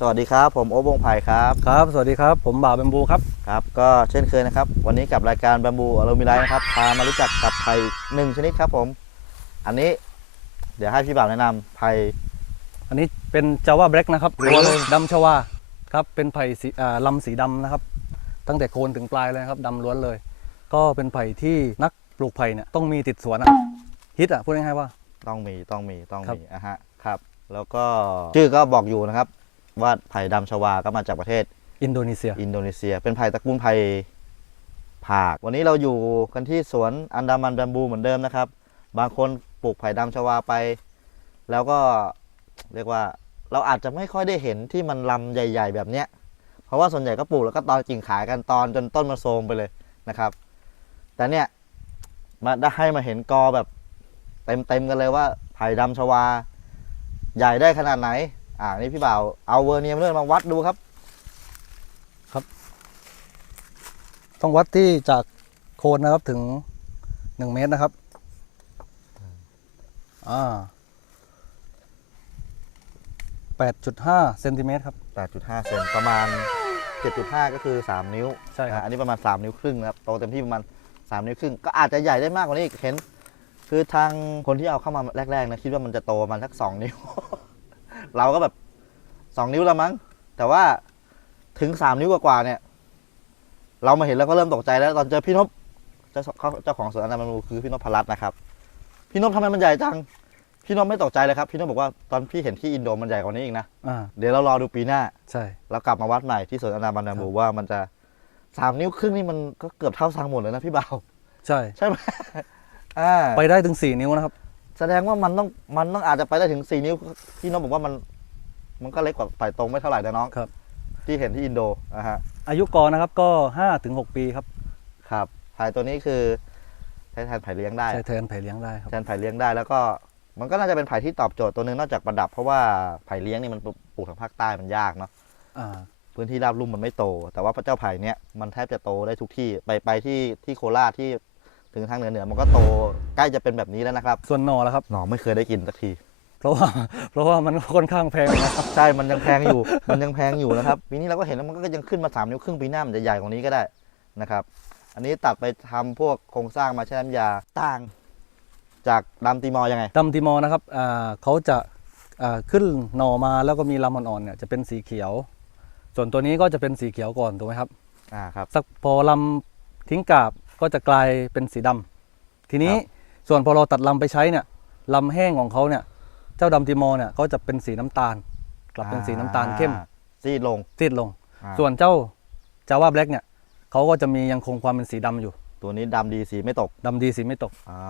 สวัสดีครับ ผมโอ๊บวงไผ่ครับครับ สวัสดีครับ ผมบ่าวแบมบูครับครับ ก็เช่นเคยนะครับ วันนี้กับรายการบัมบูอลูมิไลท์นะครับพามารู้จักกับไผ่อีกหนึ่งชนิดครับผม อันนี้ เดี๋ยวให้พี่บ่าวแนะนำไผ่ อันนี้เป็นจาวาแบล็กนะครับล้วนเลยดำชวาครับเป็นไผ่สีอ่าลำสีดำนะครับ ตั้งแต่โคนถึงปลายเลยนะครับดำล้วนเลย ก็เป็นไผ่ที่นักปลูกไผ่เนี่ยต้องมีติดสวนอะฮิตอะพูดง่ายๆว่า ต้องมีต้องมีต้องครับมีอะฮะครับ แล้วก็ชื่อก็บอกอยู่นะครับ ว่าไผ่ดำชวาก็มาจากประเทศอินโดนีเซีย อินโดนีเซีย เป็นไผ่ตระกูลไผ่ผาก วันนี้เราอยู่กันที่สวนอันดามันแบมบูเหมือนเดิมนะครับ บางคนปลูกไผ่ดำชวาไป แล้วก็เรียกว่าเราอาจจะไม่ค่อยได้เห็นที่มันลำใหญ่ ๆ แบบเนี้ย เพราะว่าส่วนใหญ่ก็ปลูกแล้วก็ตอนกิ่งขายกันตอนจนต้นมันโทรมไปเลยนะครับ แต่เนี่ยมาได้ให้มาเห็นกอแบบเต็มๆกันเลยว่าไผ่ดำชวา ใหญ่ได้ขนาดไหน อ่านี่พี่บ่าวเอาเวอร์เนียมเลื่อนมาวัดดูครับ ต้องวัดที่จากโคนนะครับถึงหนึ่งเมตรนะครับอ่าแปดจุดห้าเซนติเมตรครับ 8.5เซนประมาณ 7.5 ก็คือ 3 นิ้วใช่ครับ อะอันนี้ประมาณ 3 นิ้วครึ่งนะครับโตเต็มที่ประมาณ 3 นิ้วครึ่ง ก็อาจจะใหญ่ได้มากกว่านี้อีกเห็น คือทางคนที่เอาเข้ามาแรกๆนะคิดว่ามันจะโตประมาณสัก 2 นิ้ว เราก็แบบ2นิ้วละมั้ง แต่ว่าถึง3นิ้วกว่าๆเนี่ย เรามาเห็นแล้วก็เริ่มตกใจแล้ว ตอนเจอพี่นพเจ้าเขาเจ้าของสวนอนามันรูคือพี่นพพลัตน์นะครับ พี่นพทำไมมันใหญ่จัง พี่นพไม่ตกใจเลยครับ พี่นพบอกว่าตอนพี่เห็นที่อินโดมันใหญ่กว่านี้อีกนะ อ่าเดี๋ยวเรารอดูปีหน้า ใช่ เรากลับมาวัดใหม่ที่สวนอนามันนาบูว่ามันจะสามนิ้วครึ่งนี่มันก็เกือบเท่าทางหมดเลยนะพี่บ่าวใช่ ใช่ไหมอ่า ไปได้ถึงสี่นิ้วนะครับ แสดงว่ามันต้องมันต้องอาจจะไปได้ถึงสี่นิ้วพี่น้องบอกว่ามัน มันก็เล็กกว่าไผ่ตรงไม่เท่าไหร่นะน้องครับ ที่เห็นที่อินโดนะฮะอายุกอนะครับก็ห้าถึงหกปีครับครับไผ่ตัวนี้คือใช้แทนไผ่เลี้ยงได้ ใช้แทนไผ่เลี้ยงได้ครับ แทนไผ่เลี้ยงได้แล้วก็มันก็น่าจะเป็นไผ่ที่ตอบโจทย์ตัวหนึ่งนอกจากประดับ เพราะว่าไผ่เลี้ยงนี่มันปลูกทางภาคใต้มันยากเนาะอ่า พื้นที่ราบลุ่มมันไม่โต แต่ว่าพระเจ้าไผ่เนี่ยมันแทบจะโตได้ทุกที่ไปไปที่ที่โคราชที่ ถึงทางเหนือเหนือมันก็โตใกล้จะเป็นแบบนี้แล้วนะครับ ส่วนหน่อแล้วครับ หนอไม่เคยได้กินสักที เพราะว่าเพราะว่ามันค่อนข้างแพงนะครับ ใช่ มันยังแพงอยู่ มันยังแพงอยู่นะครับ ปีนี้เราก็เห็นแล้วมันก็ยังขึ้นมาสามนิ้วครึ่งปีหน้ามันจะใหญ่กว่านี้ก็ได้นะครับ อันนี้ตัดไปทำพวกโครงสร้างมาใช้น้ำยาต่าง จากดำตีมอยังไงดำติมอร์นะครับอ่าเขาจะอ่าขึ้นหน่อมาแล้วก็มีลำอ่อนๆเนี่ยจะเป็นสีเขียว ส่วนตัวนี้ก็จะเป็นสีเขียวก่อนถูกไหมครับอ่าครับสักพอลำทิ้งกาบ ก็จะกลายเป็นสีดำทีนี้ครับส่วนพอเราตัดลำไปใช้เนี่ยลำแห้งของเขาเนี่ย เจ้าดำติมอร์เนี่ยก็จะเป็นสีน้ำตาล กลับเป็นสีน้ำตาลเข้มอ่ซีดลงซีดลงอ่าส่วนเจ้าจาวาแบล็กเนี่ยเขาก็จะมียังคงความเป็นสีดำอยู่ ตัวนี้ดำดีสีไม่ตกดำดีสีไม่ตกอ่า